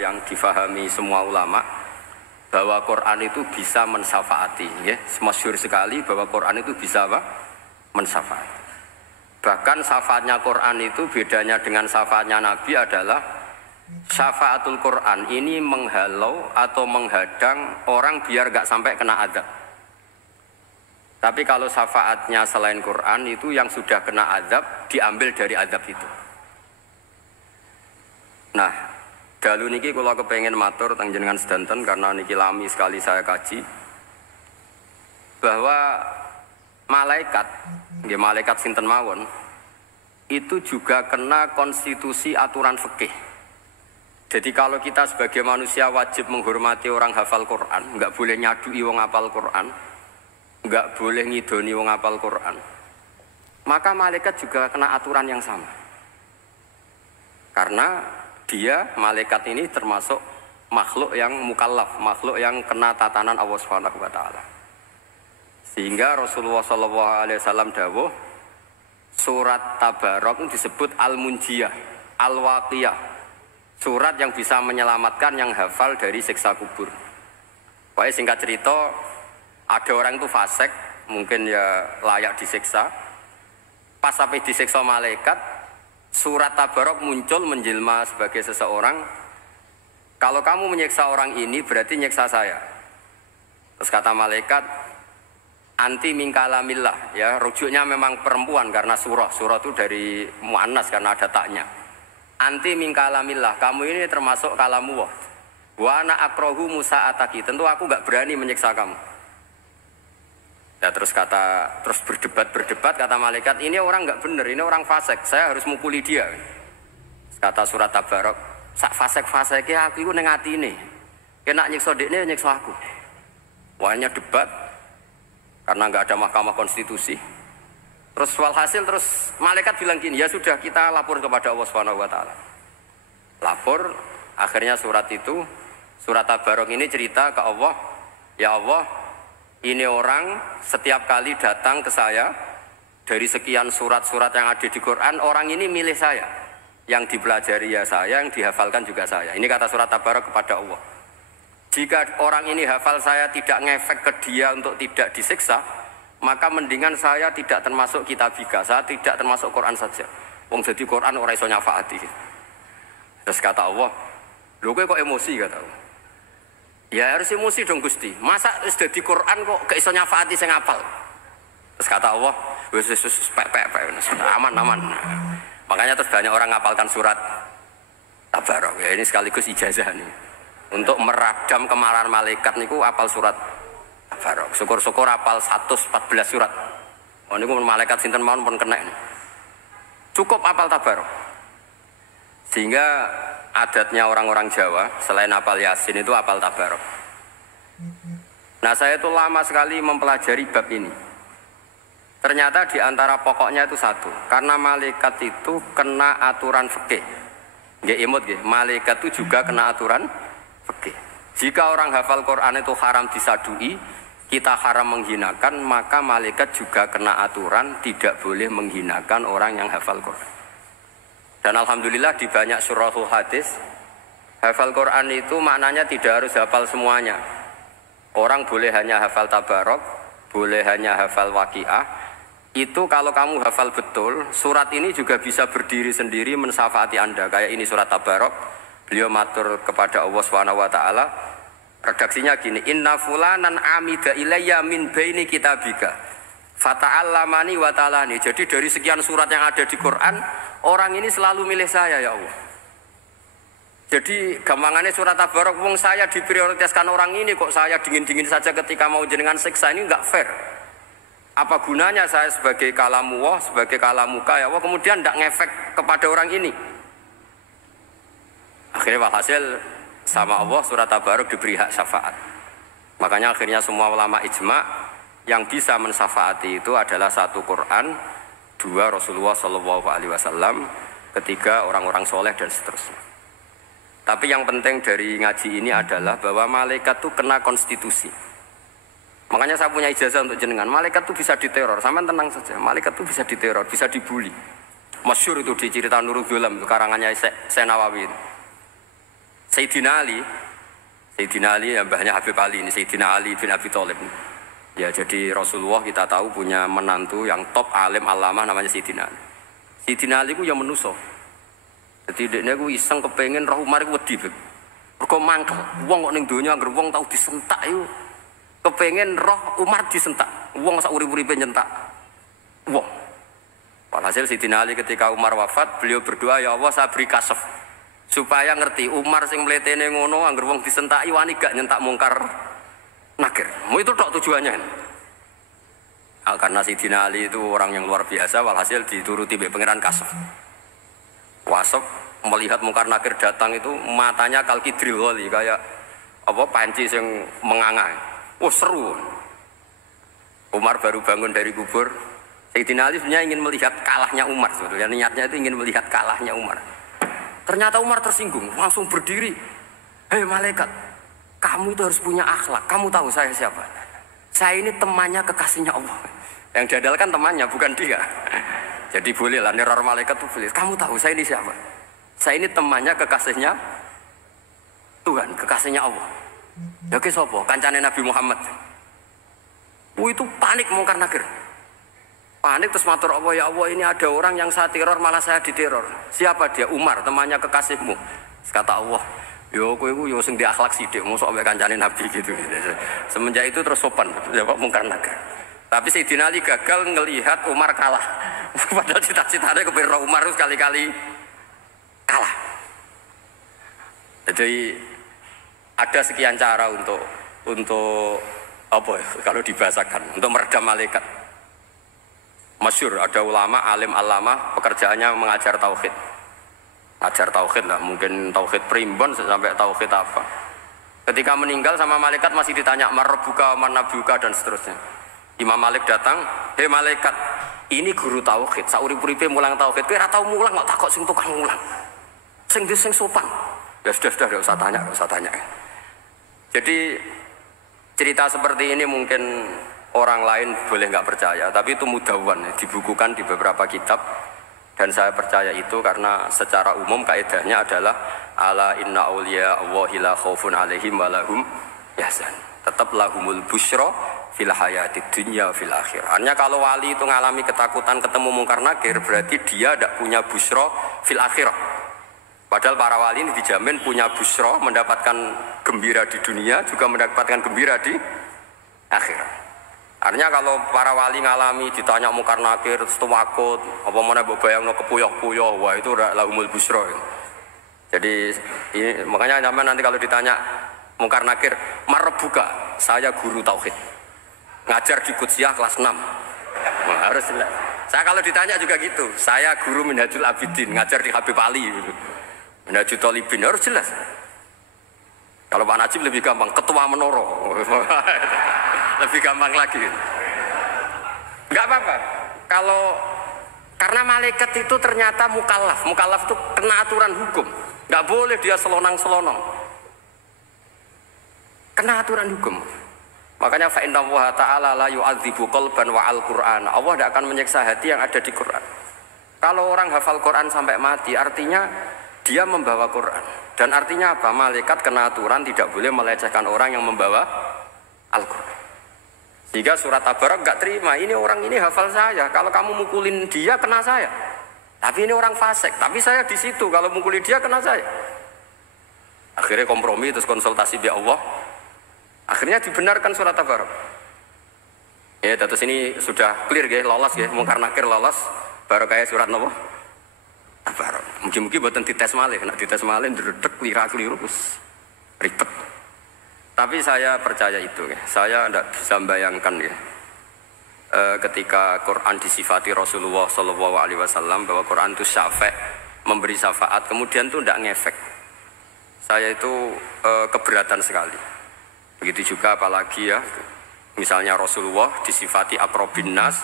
yang difahami semua ulama bahwa Quran itu bisa mensyafaati, ya. Masyhur sekali bahwa Quran itu bisa apa? Mensyafaati. Bahkan syafaatnya Quran itu bedanya dengan syafaatnya Nabi adalah syafaatul Quran ini menghalau atau menghadang orang biar gak sampai kena azab. Tapi kalau syafaatnya selain Quran itu yang sudah kena azab diambil dari azab itu. Nah, dalu niki kula kepengin matur teng jenengan sedanten karena niki lami sekali saya kaji bahwa malaikat, nggih malaikat sinten mawon itu juga kena konstitusi aturan fikih. Jadi kalau kita sebagai manusia wajib menghormati orang hafal Quran, enggak boleh nyadui wong hafal Quran, enggak boleh ngidoni wong hafal Quran. Maka malaikat juga kena aturan yang sama. Karena dia, malaikat ini termasuk makhluk yang mukallaf, makhluk yang kena tatanan Allah Subhanahu wa taala. Sehingga Rasulullah sallallahu alaihi wasallam dawuh surat Tabarok disebut Al-Munjiyah, Al-Waqiyah. Surat yang bisa menyelamatkan yang hafal dari siksa kubur. Pokoknya singkat cerita, ada orang itu fasik, mungkin ya layak disiksa. Pas sampai disiksa malaikat, surat Tabarok muncul menjelma sebagai seseorang. Kalau kamu menyiksa orang ini berarti nyiksa saya. Terus kata malaikat, anti mingkalamillah, ya rujuknya memang perempuan karena surah itu dari muannas karena ada taknya. Anti mingkalamillah, kamu ini termasuk kalamu wah. Wa ana akrahu musa'ataki, tentu aku gak berani menyiksa kamu. Ya terus berdebat kata malaikat, ini orang nggak benar, ini orang fasik, saya harus mukuli dia. Kata surat Tabarok, sak fasik-fasiknya aku itu neng atine. Kena nyiksa dekne nyiksa aku. Wahnya debat karena nggak ada mahkamah konstitusi. Terus walhasil terus malaikat bilang gini, ya sudah kita lapor kepada Allah Subhanahu wa taala. Lapor, akhirnya surat Tabarok ini cerita ke Allah, ya Allah, ini orang setiap kali datang ke saya dari sekian surat-surat yang ada di Quran, orang ini milih saya. Yang dipelajari ya saya, yang dihafalkan juga saya. Ini kata surat Tabarok kepada Allah. Jika orang ini hafal saya tidak ngefek ke dia untuk tidak disiksa, maka mendingan saya tidak termasuk kitabika, saya tidak termasuk Quran saja. Wong jadi Quran ora iso nyafaati. Terus kata Allah, lho kowe kok emosi kata Allah. Ya harus emosi dong Gusti. Masa sudah di Quran kok gak iso nyafaati sing hafal. Terus kata Allah, wis aman. Makanya terus banyak orang ngapalkan surat Tabarok. Ya ini sekaligus ijazah nih. Untuk meradam kemarahan malaikat niku apal surat Tabarok. Syukur-syukur apal 114 surat. Oh niku malaikat sinten mawon pun kena ini. Cukup apal Tabarok. Sehingga adatnya orang-orang Jawa selain apal Yasin itu apal Tabarok. Nah saya itu lama sekali mempelajari bab ini. Ternyata di antara pokoknya itu satu, karena malaikat itu kena aturan fikih. Nggih imut nggih, malaikat itu juga kena aturan fikih. Jika orang hafal Quran itu haram disadui, kita haram menghinakan, maka malaikat juga kena aturan tidak boleh menghinakan orang yang hafal Quran. Dan alhamdulillah di banyak surahul hadis, hafal Quran itu maknanya tidak harus hafal semuanya. Orang boleh hanya hafal Tabarok, boleh hanya hafal Waqiah. Itu kalau kamu hafal betul, surat ini juga bisa berdiri sendiri mensyafaati Anda. Kayak ini surat Tabarok, beliau matur kepada Allah Subhanahu wa taala. Redaksinya gini, inna fulanan amida ilayya min baini kitabika fata'allamani wa ta'alani. Jadi dari sekian surat yang ada di Quran, orang ini selalu milih saya ya Allah. Jadi gampangannya surat Tabarok, wong saya diprioritaskan orang ini kok saya dingin-dingin saja ketika mau jenengan siksa, ini enggak fair. Apa gunanya saya sebagai kalamu Allah, sebagai kalamuka ya Allah, kemudian tidak ngefek kepada orang ini. Akhirnya walhasil sama Allah surat Tabarok diberi hak syafaat. Makanya akhirnya semua ulama ijma yang bisa mensyafaati itu adalah satu Quran, dua Rasulullah Shallallahu Alaihi Wasallam, ketiga orang-orang soleh dan seterusnya. Tapi yang penting dari ngaji ini adalah bahwa malaikat itu kena konstitusi. Makanya saya punya ijazah untuk jenengan. Malaikat itu bisa diteror, sampean tenang saja. Malaikat itu bisa diteror, bisa dibully. Masyhur itu di cerita Nurul Ghulam, karangannya Syekh Nawawi. Sayyidina Ali yang mbahnya Habib Ali ini, Sayyidina Ali bin Abi Thalib. Ya jadi Rasulullah kita tahu punya menantu yang top alim alamah namanya Sayyidina Ali. Sayyidina Ali ku yang menuso. Jadi dekne ku iseng kepengin roh Umar ku wedi. Mergo mangkel, wong kok ning donya anggere wong tau disentak iku kepengin roh Umar disentak. Wong sak urip-uripe nyentak wong. Walhasil Sayyidina Ali ketika Umar wafat, beliau berdoa, ya Allah saya beri kasef supaya ngerti Umar sing mletene ngono anggere wong disentaki wani gak nyentak mungkar nakir. Mau itu tok tujuannya. Karena Sayyidina Ali itu orang yang luar biasa, walhasil dituruti oleh pangeran kasef. Wasef melihat mungkar nakir datang itu matanya kalkidril wali kayak apa panci yang menganga. Oh seru. Umar baru bangun dari kubur. Sayyidina Ali sebenarnya ingin melihat kalahnya Umar sebetulnya. Niatnya itu ingin melihat kalahnya Umar. Ternyata Umar tersinggung, langsung berdiri. Hei malaikat, kamu itu harus punya akhlak. Kamu tahu saya siapa? Saya ini temannya kekasihnya Allah. Yang diandalkan temannya bukan dia. Jadi bolehlah neror malaikat itu boleh. Kamu tahu saya ini siapa? Saya ini temannya kekasihnya Tuhan, kekasihnya Allah. Ya ke sapa? Kancane Nabi Muhammad. Itu panik mungkar nakir. Panik terus matur Allah, ya Allah ini ada orang yang saya teror malah saya diteror. Siapa dia? Umar, temannya kekasihmu. Kata Allah, yo kowe iku yo sing diakhlak sithik, mosok ambek kancane Nabi gitu. Semenjak itu terus sopan jawab mungkar nakir. Tapi Sayyidina Ali gagal ngelihat Umar kalah. Padahal cita-citanya kepengin Umar sekali-kali kalah. Jadi ada sekian cara untuk apa ya, kalau dibahasakan untuk meredam malaikat. Masyhur ada ulama alim alama pekerjaannya mengajar tauhid. Ajar tauhid lah, mungkin tauhid primbon sampai tauhid apa. Ketika meninggal sama malaikat masih ditanya marbuka, manabuka dan seterusnya. Imam Malik datang, "Hei malaikat, ini guru tauhid, saurip-uripe mulang tauhid. Kowe ora tau mulang kok takok sing tukang mulang. Sing sopan." Ya sudah enggak usah tanya. Jadi cerita seperti ini mungkin orang lain boleh nggak percaya, tapi itu mudawwan, dibukukan di beberapa kitab, dan saya percaya itu karena secara umum kaidahnya adalah ala inna auliya Allahi la khaufun alaihim wa lahum yahzan. Tetap lahumul busyra fil hayatid dunya fil akhirah. Artinya kalau wali itu ngalami ketakutan ketemu mungkar nakir, berarti dia tidak punya busyra fil akhirah. Padahal para wali ini dijamin punya busyra, mendapatkan gembira di dunia, juga mendapatkan gembira di akhirat. Artinya kalau para wali ngalami ditanya mungkar nakir, setawakut, apa mana mbok bayangno kepuyok-puyok, wah itu lahumul busyra. Jadi ini, makanya zaman nanti kalau ditanya mungkar nakir, marbuka, saya guru tauhid. Ngajar di Qudsiyah kelas 6. Wah, harus jelas. Saya kalau ditanya juga gitu, saya guru Minhajul Abidin, ngajar di Habib Ali gitu. Minhajul Thalibin, harus jelas. Kalau Pak Najib lebih gampang, ketua menoro. Lebih gampang lagi. Enggak apa-apa. Karena malaikat itu ternyata mukallaf. Mukallaf itu kena aturan hukum. Enggak boleh dia selonang-selonong. Kena aturan hukum. Makanya fa inna Allah ta'ala la yu'adzibu qalban wa al-Qur'an. Allah tidak akan menyiksa hati yang ada di Quran. Kalau orang hafal Quran sampai mati, artinya dia membawa Quran. Dan artinya apa? Malaikat kena aturan tidak boleh melecehkan orang yang membawa Al-Quran. Sehingga surat Tabarak nggak terima, ini orang ini hafal saya, kalau kamu mukulin dia kena saya. Tapi ini orang fasik, tapi saya di situ, kalau mukulin dia kena saya. Akhirnya kompromi terus konsultasi bi Allah. Akhirnya dibenarkan surat Tabarak. Ya, terus ini sudah clear ya, lolos ya, mungkar nakir lolos, baru kayak surat Nabi Tabarak. Mungkin-mungkin buatan dites malih, nak dites malih ndredeg keliru ribet. Tapi saya percaya itu ya. Saya tidak bisa membayangkan ya. Ketika Quran disifati Rasulullah SAW bahwa Quran itu syafa', memberi syafaat, kemudian itu tidak ngefek. Saya itu keberatan sekali. Begitu juga apalagi ya, misalnya Rasulullah disifati aqrabin nas,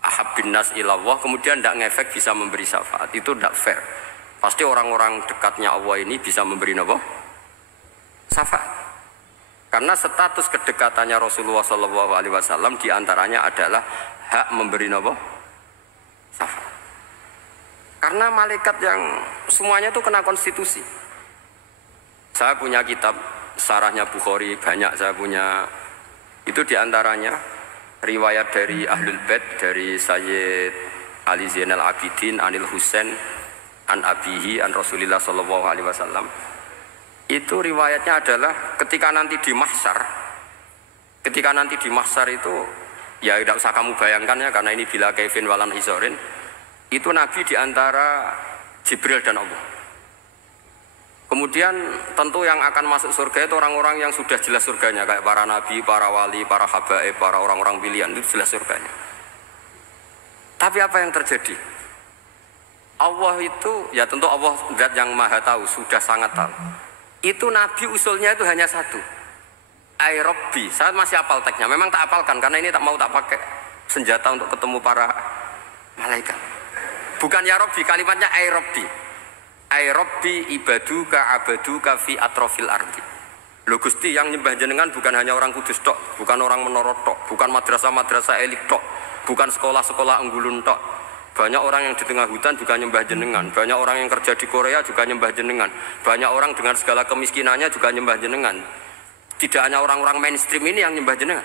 ahabbin nas ilallah, kemudian tidak ngefek bisa memberi syafaat. Itu tidak fair. Pasti orang-orang dekatnya Allah ini bisa memberi apa? Syafaat. Karena status kedekatannya Rasulullah SAW diantaranya adalah hak memberi apa? Syafaat. Karena malaikat yang semuanya itu kena konstitusi. Saya punya kitab sarahnya Bukhari banyak saya punya. Itu diantaranya riwayat dari Ahlul Bait dari Sayyid Ali Zainal Abidin Anil Husain an Abihi an Rasulillah sallallahu alaihi wasallam. Itu riwayatnya adalah ketika nanti di mahsyar itu ya tidak usah kamu bayangkan ya karena ini bila kaifin walan hisorin. Itu Nabi diantara Jibril dan Allah. Kemudian tentu yang akan masuk surga itu orang-orang yang sudah jelas surganya, kayak para nabi, para wali, para habaib, para orang-orang pilihan, itu jelas surganya. Tapi apa yang terjadi? Allah itu, ya tentu Allah zat yang maha tahu, sudah sangat tahu. Itu nabi usulnya itu hanya satu, Ai Rabbi. Saya masih hafal teksnya, memang tak hafalkan karena ini tak mau tak pakai senjata untuk ketemu para malaikat. Bukan ya Rabbi, kalimatnya Ai Rabbi. Ai Rabbi ibaduka abaduka fi atrofil ardi. Lho Gusti, yang nyembah jenengan bukan hanya orang kudus tok, bukan orang menoro tok, bukan madrasah-madrasah elit tok, bukan sekolah-sekolah unggulun tok. Banyak orang yang di tengah hutan juga nyembah jenengan, banyak orang yang kerja di Korea juga nyembah jenengan, banyak orang dengan segala kemiskinannya juga nyembah jenengan. Tidak hanya orang-orang mainstream ini yang nyembah jenengan.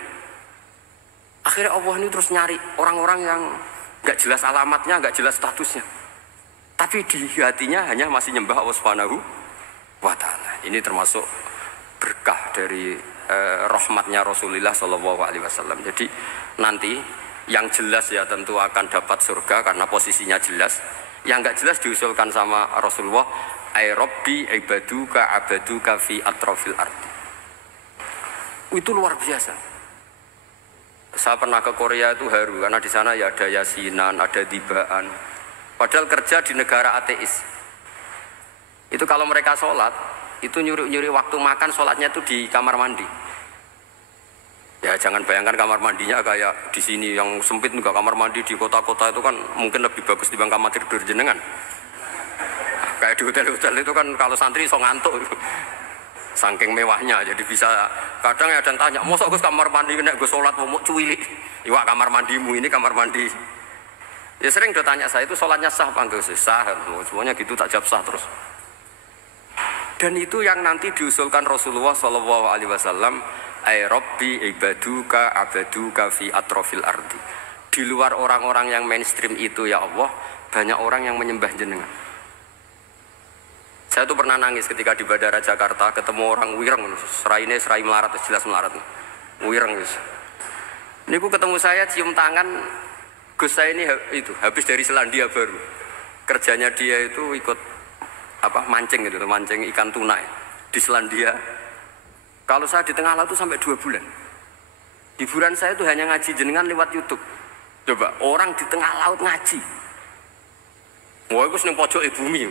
Akhirnya Allah ini terus nyari orang-orang yang gak jelas alamatnya, gak jelas statusnya, tapi di hatinya hanya masih nyembah Allah Subhanahu wa ta'ala. Ini termasuk berkah dari rahmatnya Rasulullah Shallallahu Alaihi Wasallam. Jadi nanti yang jelas ya tentu akan dapat surga karena posisinya jelas. Yang enggak jelas diusulkan sama Rasulullah, Ai Rabbi ibaduka abaduka fi atrofil ardi. Itu luar biasa. Saya pernah ke Korea itu haru karena di sana ya ada yasinan, ada tibaan. Padahal kerja di negara ateis. Itu kalau mereka sholat, itu nyuri-nyuri waktu makan sholatnya itu di kamar mandi. Ya jangan bayangkan kamar mandinya kayak di sini yang sempit juga. Kamar mandi di kota-kota itu kan mungkin lebih bagus dibanding kamar tidur jenengan. Kayak di hotel-hotel itu kan kalau santri so ngantuk. Saking mewahnya, jadi bisa kadang ada yang tanya, mosok Gus kamar mandi nek gue sholat mau cuili. Iwak kamar mandimu ini kamar mandi. Ya sering udah tanya saya itu sholatnya sah apa enggak? Sah, semuanya gitu tak jawab sah terus. Dan itu yang nanti diusulkan Rasulullah Shallallahu Alaihi Wasallam, Ai Rabbi ibaduka abaduka fi atrofil ardi. Di luar orang-orang yang mainstream itu ya Allah, banyak orang yang menyembah jenengan. Saya tuh pernah nangis ketika di Bandara Jakarta ketemu orang wireng, serai melarat, jelas melarat, wireng guys. Ini ketemu saya cium tangan. Gus saya ini itu habis dari Selandia Baru. Kerjanya dia itu ikut mancing gitu, mancing ikan tuna ya, di Selandia. Kalau saya di tengah laut itu sampai 2 bulan. Hiburan saya itu hanya ngaji jenengan lewat YouTube. Coba orang di tengah laut ngaji. Wah, itu seneng pojok bumi.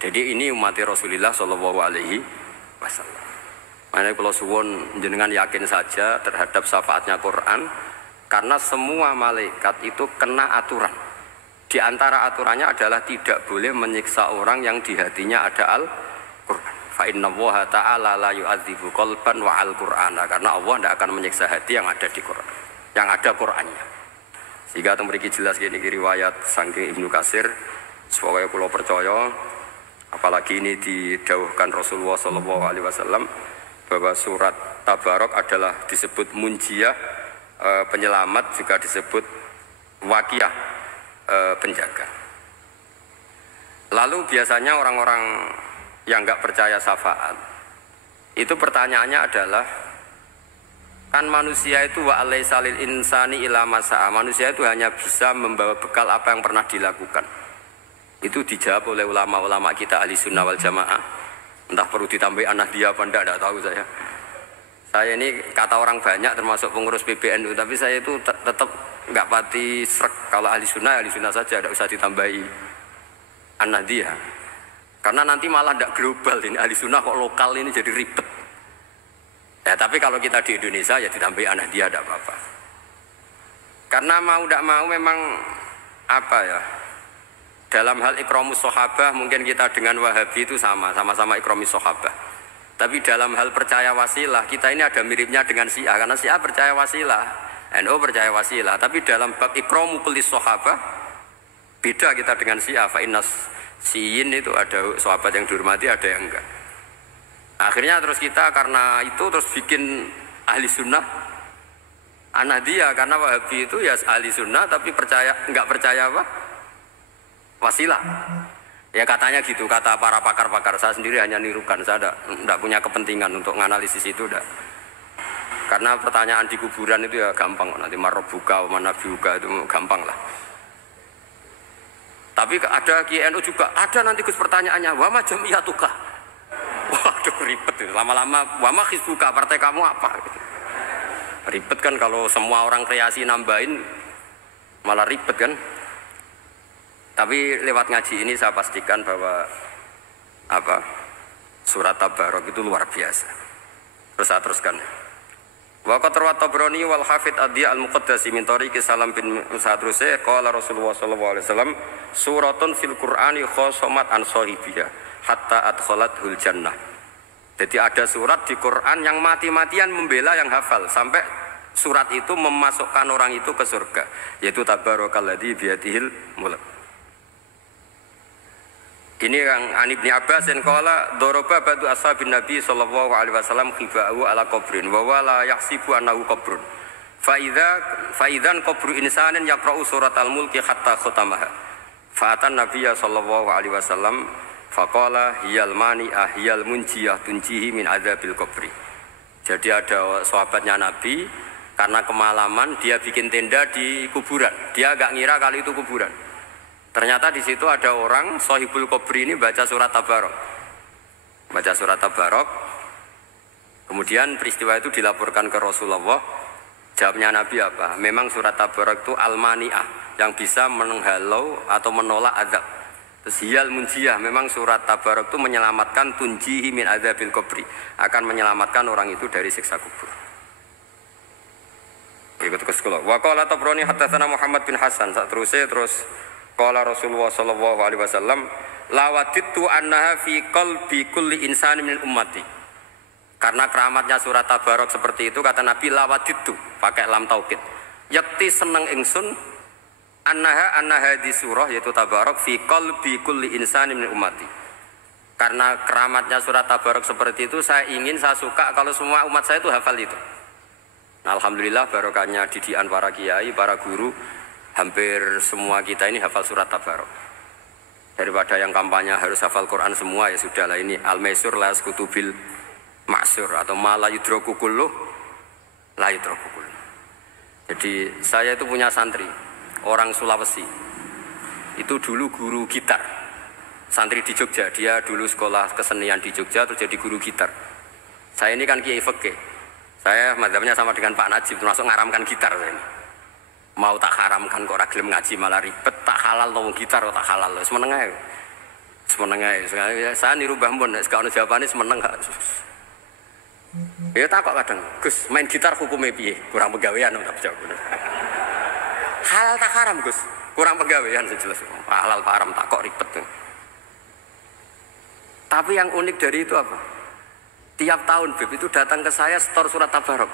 Jadi ini umat Rasulullah Shallallahu Alaihi Wasallam. Makanya kalau suwon jenengan yakin saja terhadap syafaatnya Quran. Karena semua malaikat itu kena aturan. Di antara aturannya adalah tidak boleh menyiksa orang yang di hatinya ada Al-Quran. Fa inna Allaha ta'ala la yu'adzibu qalban wa al-Qur'ana. Karena Allah tidak akan menyiksa hati yang ada di Quran, yang ada Qurannya. Sehingga memiliki jelas gini riwayat saking Ibnu Katsir. Supaya pulau percaya, apalagi ini didawuhkan Rasulullah SAW bahwa surat Tabarok adalah disebut munjiyah. Penyelamat juga disebut wakiyah, penjaga. Lalu biasanya orang-orang yang nggak percaya syafaat itu pertanyaannya adalah kan manusia itu wa alaisa lil insani ila masa'a, manusia itu hanya bisa membawa bekal apa yang pernah dilakukan. Itu dijawab oleh ulama-ulama kita ahli sunnah wal jamaah. Entah perlu ditambahi An-Nahdliyah apa enggak tahu saya. Saya ini kata orang banyak termasuk pengurus PBNU, tapi saya itu tetap nggak pati srek. Kalau ahli sunnah saja, tidak usah ditambahi An-Nahdliyah. Karena nanti malah tidak global ini, ahli sunnah kok lokal ini jadi ribet. Ya tapi kalau kita di Indonesia ya ditambahi An-Nahdliyah tidak apa-apa. Karena mau tidak mau memang apa ya, dalam hal ikramus sahabah mungkin kita dengan Wahabi itu sama-sama ikramus sahabah. Tapi dalam hal percaya wasilah, kita ini ada miripnya dengan Syiah. Karena Syiah percaya wasilah, NU percaya wasilah. Tapi dalam bab ikramu pelis sahabah, beda kita dengan Syiah. Fa innas Siin itu ada sahabat yang dihormati, ada yang enggak. Akhirnya terus kita karena itu terus bikin ahli sunnah An-Nahdiyah, karena Wahabi itu ya ahli sunnah tapi enggak percaya apa? Wasilah. Ya katanya gitu, kata para pakar-pakar. Saya sendiri hanya nirukan, saya enggak punya kepentingan untuk menganalisis itu enggak. Karena pertanyaan di kuburan itu ya gampang, nanti marobuka, manabiuka itu gampang lah. Tapi ada KNU juga, ada nanti Gus pertanyaannya, wama jamiyatuka. Waduh ribet itu, lama-lama wama hizbuka, partai kamu apa? Ribet kan kalau semua orang kreasi nambahin, malah ribet kan. Tapi lewat ngaji ini saya pastikan bahwa surat Tabarok itu luar biasa. Terus saya teruskan. Wa qad rawat Tabrani wal Hafidz Ad-Diya al-Muqaddasi min tariqi Salam bin Musatruse qala Rasulullah sallallahu alaihi wasallam suratun fil Qur'ani khosomat an sahibiha hatta adkhalathul jannah. Jadi ada surat di Quran yang mati-matian membela yang hafal sampai surat itu memasukkan orang itu ke surga, yaitu tabarakalladzi biyadihil mulk. Ini yang An Ibnu Abbas dan qala daraba ba'du ashabin Nabi sallallahu alaihi wasallam khiba'u ala qabrin wa wala yahsibu annahu qabrun. Fa idzan qabru insanin yaqra'u surat al-mulk hatta khatamaha. Fa atan Nabiy sallallahu alaihi wasallam faqala hiyal mani'ah hiyal munjiyah tunjihi min adzabil qabri. Jadi ada sahabatnya Nabi karena kemalaman dia bikin tenda di kuburan. Dia enggak ngira kalau itu kuburan. Ternyata di situ ada orang Sohibul Qabri ini baca surat Tabarok. Baca surat Tabarok. Kemudian peristiwa itu dilaporkan ke Rasulullah. Jawabnya Nabi apa? Memang surat Tabarok itu al-mani'ah, yang bisa menghalau atau menolak azab. Terus hiyal munjiyah, memang surat Tabarok itu menyelamatkan tunjihi min adzabil qabri, akan menyelamatkan orang itu dari siksa kubur. Ikut ke sekolah. Wa qala Tabrani haddatsana Muhammad bin Hasan. Terus qala Rasulullah sallallahu alaihi wasallam lawaditu annaha fi qalbi kulli insani min ummati. Karena keramatnya surat Tabarok seperti itu, kata Nabi lawaditu pakai lam taukid. Yakti seneng ingsun annaha di surah yaitu Tabarok fi qalbi kulli insani min ummati. Karena keramatnya surat Tabarok seperti itu, saya suka kalau semua umat saya itu hafal itu. Nah, alhamdulillah barokahnya didikan para kiai, para guru, hampir semua kita ini hafal surat Tabarok. Daripada yang kampanye harus hafal Quran semua, ya sudahlah, ini al-maisur la yaskutubil ma'sur atau ma la yudroku kulluh la yudroku kulluh. Jadi saya itu punya santri orang Sulawesi. Itu dulu guru gitar. Santri di Jogja, dia dulu sekolah kesenian di Jogja terus jadi guru gitar. Saya ini kan kiai fikih. Saya madzhabnya sama dengan Pak Najib, termasuk ngaramkan gitar saya ini. Mau tak haramkan kok ora gelem ngaji malah ribet, tak halal to gitar kok tak halal. Wis meneng ae. Wis meneng ae. Saya niru Mbah Mun, nek gak ono jawabane semeneng gak. Ya tak kok kadang, Gus, main gitar hukumnya piye? Kurang pegawean tak jawab. Halal tak haram, Gus? Kurang pegawean sejelas. Halal tak haram tak kok ribet. Tapi yang unik dari itu apa? Tiap tahun Beb itu datang ke saya setor surat Tabarok.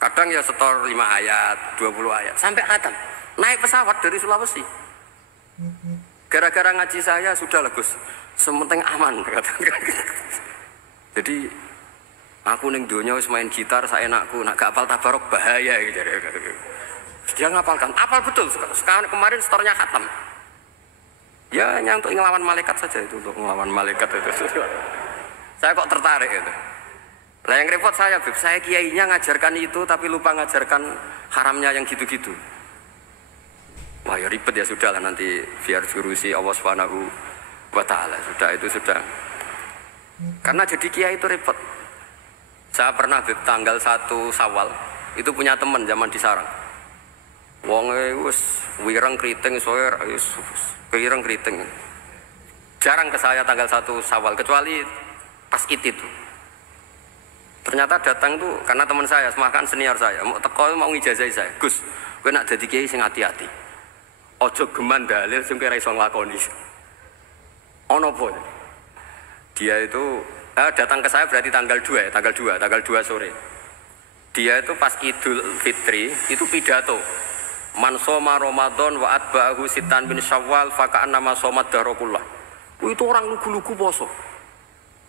Kadang ya setor 5 ayat, 20 ayat, sampai khatam. Naik pesawat dari Sulawesi. Gara-gara ngaji saya, sudah lah Gus, sementing aman. Jadi, aku ning donya wis main gitar, saya enakku, nak gak apal Tabarok bahaya. Gitu. Dia ngapalkan, apal betul. Sekarang kemarin setornya khatam. Ya hanya untuk ngelawan malaikat saja itu, untuk ngelawan malaikat itu. Saya kok tertarik itu. Lah yang repot saya, Beb, saya kiainya ngajarkan itu tapi lupa ngajarkan haramnya yang gitu-gitu. Wah ya ribet ya, sudah lah, nanti biar jurusi Allah Subhanahu wa ta'ala. Sudah itu sudah. Karena jadi kiai itu repot. Saya pernah, Beb, tanggal 1 Syawal itu punya teman zaman di Sarang. Wonge wis wireng kriting soer, wis wireng kriting. Jarang ke saya tanggal 1 Syawal kecuali pas itu. Ternyata datang tuh karena teman saya, semakan senior saya, mau teko mau ngijazahi saya. Gus, kowe nak dadi kiai sing hati-hati. Aja geman dalil sing ora iso nglakoni. Ono apa? Dia itu datang ke saya berarti tanggal 2 sore. Dia itu pas Idul Fitri itu pidato. Man soma Ramadan wa atba'ahu sitan bin Syawal faka'annama somat darokullah. Itu orang lugu-lugu poso.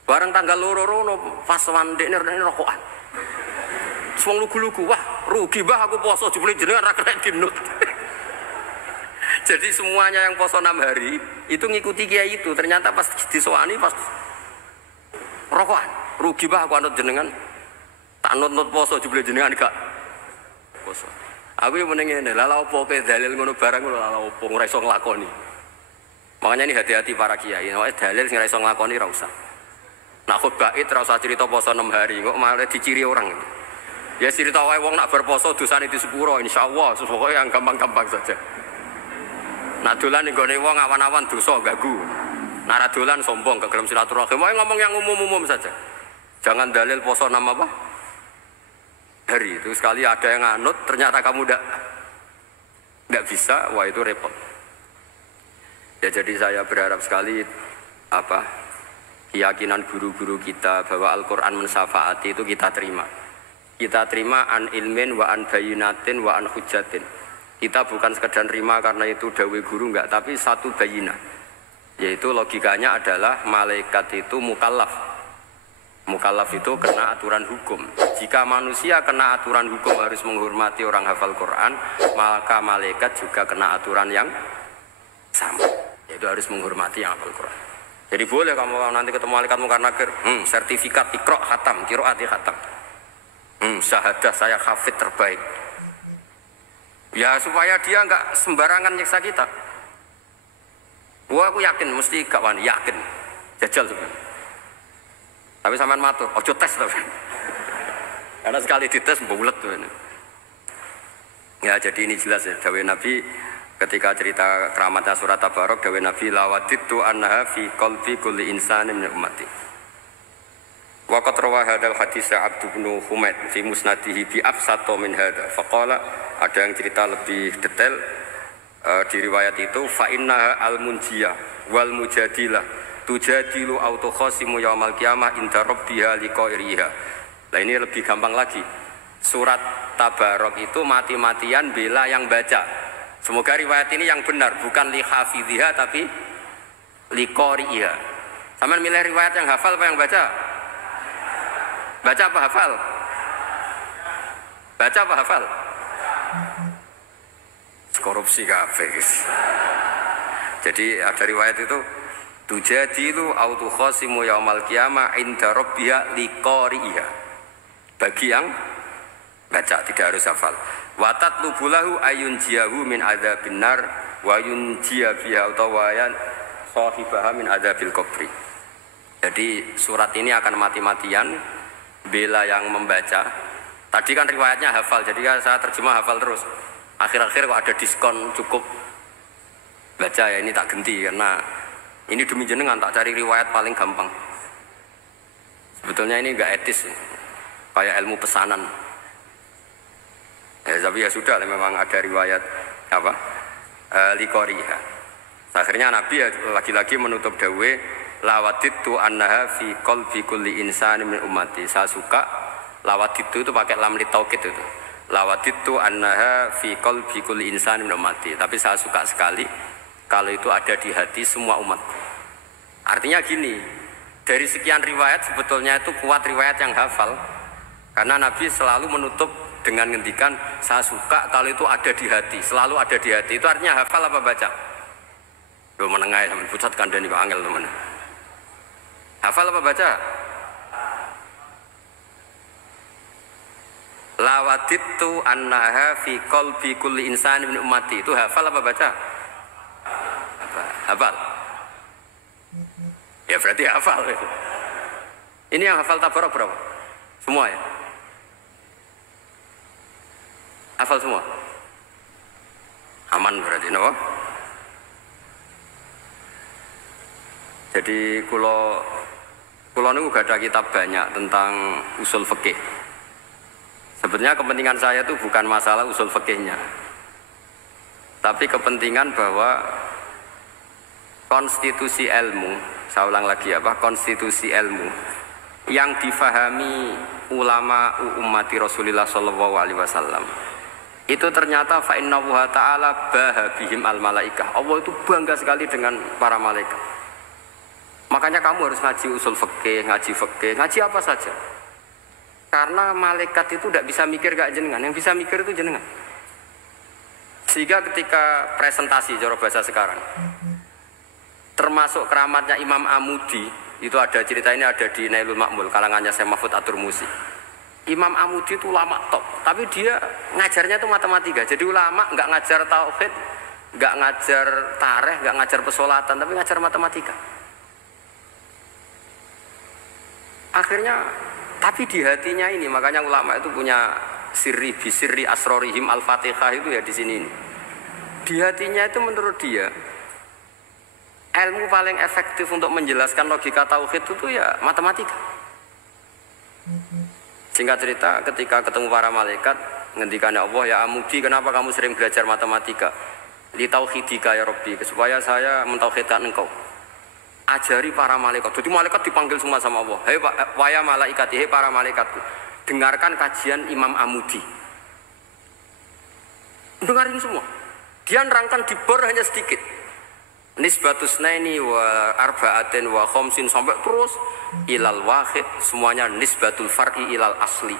Bareng tanggal loro-loro pas wandekne rokokan. Wong lugu-lugu, wah rugi bah aku poso jebule jenengan ra kena dinut. Jadi semuanya yang poso 6 hari itu ngikuti kiai itu. Ternyata pas disowani pas rokokan, rugi bah aku anut jenengan. Tak nut poso jebule jenengan gak poso. Aku yang meneng ngene, lha opo kowe dalil ngono barang lho lha opo ora iso nglakoni. Makanya ini hati-hati para kiai, nek dalil sing ora iso nglakoni ora usah. Nak khutbah id ora usah cerita poso 6 hari, kok malah diciri orang. Ya cerita wae wong nak berposo dosane di sepuro insyaallah, pokoke yang gampang-gampang saja. Nak dolan ning gone wong awan-awan dosa gagu. Nak ra dolan sombong gak gelem silaturahim, wae ngomong yang umum-umum saja. Jangan dalil poso 6 apa? Hari itu sekali ada yang nganut ternyata kamu ndak bisa, wah itu repot. Ya jadi saya berharap sekali keyakinan guru-guru kita bahwa Al-Quran mensyafaati itu kita terima. Kita terima an ilmin wa an bayinatin wa an hujatin. Kita bukan sekedar terima karena itu dawe guru enggak, tapi satu bayinah. Yaitu logikanya adalah malaikat itu mukallaf. Mukallaf itu kena aturan hukum. Jika manusia kena aturan hukum harus menghormati orang hafal Quran, maka malaikat juga kena aturan yang sama. Yaitu harus menghormati yang hafal Quran. Jadi boleh kamu nanti ketemu malaikat mungkar nakir, sertifikat Iqra khatam, qiraati khatam. Syahadah saya hafid terbaik. Ya supaya dia enggak sembarangan nyiksa kita. Wah aku yakin mesti gak wani, yakin. Jajal sebenarnya. Tapi sampean matur, ojo tes tapi. Karena sekali dites bulet tuh ini. Ya jadi ini jelas ya, dawuh Nabi ketika cerita keramatnya surat Tabarok, dawuh Nabi lawaditu annaha fi qalbi kulli insanin min ummati. Waqat rawa hadal hadis Abdu bin Humaid fi musnadihi bi afsato min hada. Faqala ada yang cerita lebih detail di riwayat itu fa innaha al munjiyah wal mujadilah tujadilu autokhosimu yaumal qiyamah inda rabbiha liqairiha. Nah ini lebih gampang lagi. Surat Tabarok itu mati-matian bela yang baca. Semoga riwayat ini yang benar, bukan li hafidhiha tapi liqairiha. Sampeyan milih riwayat yang hafal apa yang baca? Baca apa hafal? Baca apa hafal? Korupsi kafe. Jadi ada riwayat itu tujadilu autokhosimu yaumal qiyamah inda rabbiha liqari'iha. Bagi yang baca tidak harus hafal. Watat lubulahu ayun jiahu min adzabin nar wa yunjiya biha utawayan sahibaha min adzabil qabri. Jadi surat ini akan mati-matian bela yang membaca. Tadi kan riwayatnya hafal, jadi saya terjemah hafal terus. Akhir-akhir kok ada diskon cukup baca ya, ini tak ganti karena ini demi jenengan tak cari riwayat paling gampang. Sebetulnya ini enggak etis, kayak ilmu pesanan. Ya tapi ya sudah, memang ada riwayat apa? Liqariha. Akhirnya Nabi ya lagi-lagi menutup dawe lawaditu annaha fi qalbi kulli insani min ummati. Saya suka lawaditu itu pakai lam li taukid itu. Lawaditu annaha fi qalbi kulli insani min ummati. Tapi saya suka sekali kalau itu ada di hati semua umat. Artinya gini, dari sekian riwayat sebetulnya itu kuat riwayat yang hafal. Karena Nabi selalu menutup dengan ngendikan saya suka kalau itu ada di hati, selalu ada di hati. Itu artinya hafal apa baca? Loh menengah sampai pusat kandani Pak Angel teman. Hafal apa baca? Lawaditu annaha fi qalbi kulli insani min ummati. Itu hafal apa baca? Hafal. Ya berarti hafal. Ini yang hafal Tabarok berapa? Semua ya? Hafal semua? Aman berarti, no? Jadi kulo niku gak ada kitab banyak tentang usul fikih. Sebenarnya kepentingan saya itu bukan masalah usul fikihnya, tapi kepentingan bahwa konstitusi ilmu, saya ulang lagi apa, konstitusi ilmu yang difahami ulama ummati Rasulullah Shallallahu Alaihi Wasallam itu ternyata fa innahu ta'ala bahabihim al malaikah. Allah itu bangga sekali dengan para malaikat. Makanya kamu harus ngaji usul fikih, ngaji apa saja. Karena malaikat itu tidak bisa mikir gak jenengan, yang bisa mikir itu jenengan. Sehingga ketika presentasi cara bahasa sekarang, termasuk keramatnya Imam Amudi, itu ada cerita ini ada di Nailul Ma'mul, kalangannya Syekh Mahfud At-Turmusi. Imam Amudi itu ulama top, tapi dia ngajarnya itu matematika. Jadi ulama nggak ngajar tauhid, nggak ngajar tarikh, nggak ngajar pesolatan, tapi ngajar matematika. Akhirnya, tapi di hatinya ini, makanya ulama itu punya sirri bisirri asrorihim al-fatihah itu ya di sini. Di hatinya itu menurut dia, ilmu paling efektif untuk menjelaskan logika tauhid itu ya matematika. Singkat cerita, ketika ketemu para malaikat, ngendikannya Allah, ya Amudi, kenapa kamu sering belajar matematika? Li tauhidika ya Rabbi, supaya saya mentauhidkan engkau. Ajari para malaikat. Jadi malaikat dipanggil semua sama Allah. Hei waya malaikat, hei para malaikatku, dengarkan kajian Imam Amudi. Dengarin semua. Dia nerangkan di bor hanya sedikit. Nisbatus naini wa arba'atin wa khomsin sampai terus ilal wahid, semuanya nisbatul far'i ilal asli.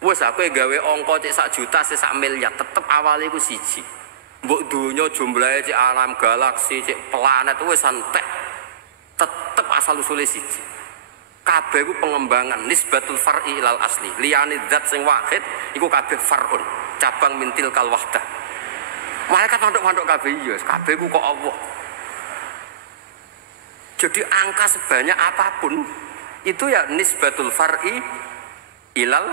Wes aku gawe angka cek 1 juta, cek 1 miliar, tetep awalnya iku siji. Mbok donya jumlahe cek alam galaksi, cek planet wes santek. Tetep asal usule siji. Kabeh iku pengembangan nisbatul far'i ilal asli. Liyane zat sing wahid iku kabeh far'un, cabang mintil kal wahdah. Malaikat manduk-manduk kabeh iya, kabeh iku kok Allah. Jadi angka sebanyak apapun itu ya nisbatul far'i ilal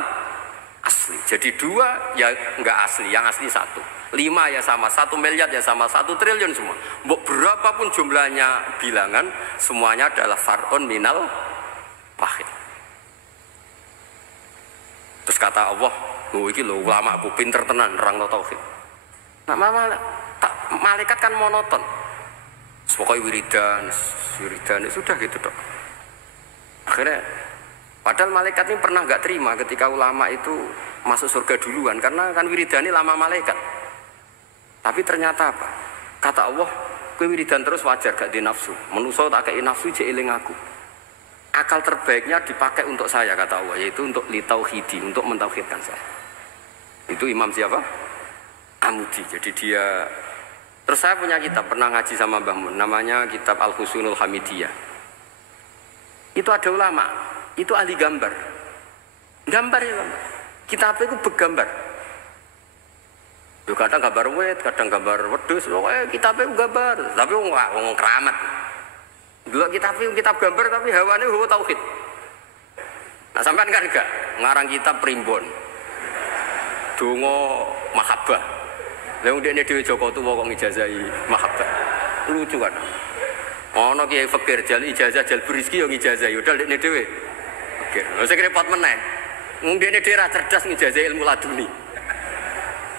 asli. Jadi 2 ya enggak asli, yang asli 1. 5 ya sama, 1 miliar ya sama, 1 triliun semua. Berapapun jumlahnya bilangan, semuanya adalah far'un minal wahid. Terus kata Allah, oh iki lho ulama bu pinter tenan nerangno tauhid. Nah, malaikat kan monoton. Pokoknya wiridan sudah gitu dok. Akhirnya, padahal malaikat ini pernah nggak terima ketika ulama itu masuk surga duluan, karena kan wiridan ini lama malaikat. Tapi ternyata apa? Kata Allah, kowe wiridan terus wajar gak di nafsu. Manusa tak kei nafsu jek eling aku. Akal terbaiknya dipakai untuk saya kata Allah, yaitu untuk litauhidi, untuk mentauhidkan saya. Itu Imam siapa? Amudi. Jadi dia. Terus saya punya kitab, pernah ngaji sama Mbah Mun, namanya kitab Al-Husunul Hamidiyah. Itu ada ulama, itu ahli gambar. Gambar ya gambar. Kitabnya itu bergambar. Kadang gambar wet, kadang gambar wedhus, pokoknya kitabnya gambar. Tapi ngomong keramat. Dulu kitab gambar tapi hawane hawa tauhid. Nah sampean kan enggak ngarang kitab primbon. Donga mahabbah. Lalu dia dhewe Joko Tuwa kok ngijazahi mahabbah. Lucu kan. Ana kiai fakir jal ijazah jal berizki yo ngijazahi udah dekne dhewe. Fakir. Lha sing repot meneh. Wong dene dhewe ra cerdas ngijazahi ilmu laduni.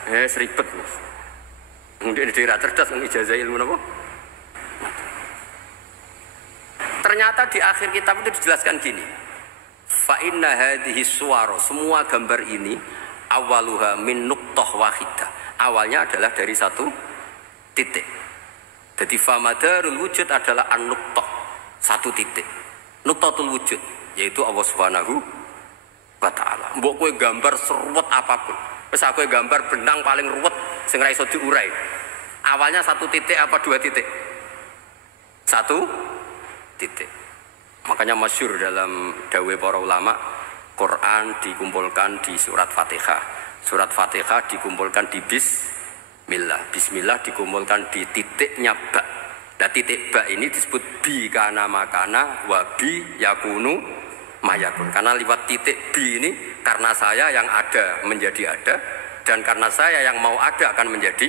Seribet. Wong dene dhewe ra cerdas ngijazahi ilmu napa? Ternyata di akhir kitab itu dijelaskan gini. Fa inna hadhihi suwara, semua gambar ini awaluha min nuqtah wahidah. Awalnya adalah dari 1 titik. Jadi famadarul wujud adalah an-nuqtah, 1 titik. Nuqtatul wujud yaitu Allah Subhanahu wa taala. Mbok kowe gambar seruwet apapun. Wis aku gambar benang paling ruwet sing ra iso diurai. Awalnya 1 titik apa 2 titik? 1 titik. Makanya masyhur dalam dawuh para ulama, Quran dikumpulkan di surat Fatihah. Surat Fatihah dikumpulkan di Bismillah. Bismillah dikumpulkan di titiknya ba. Nah titik ba ini disebut bi kana makana wa bi yakunu mayakun. Karena lewat titik bi ini, karena saya yang ada menjadi ada, dan karena saya yang mau ada akan menjadi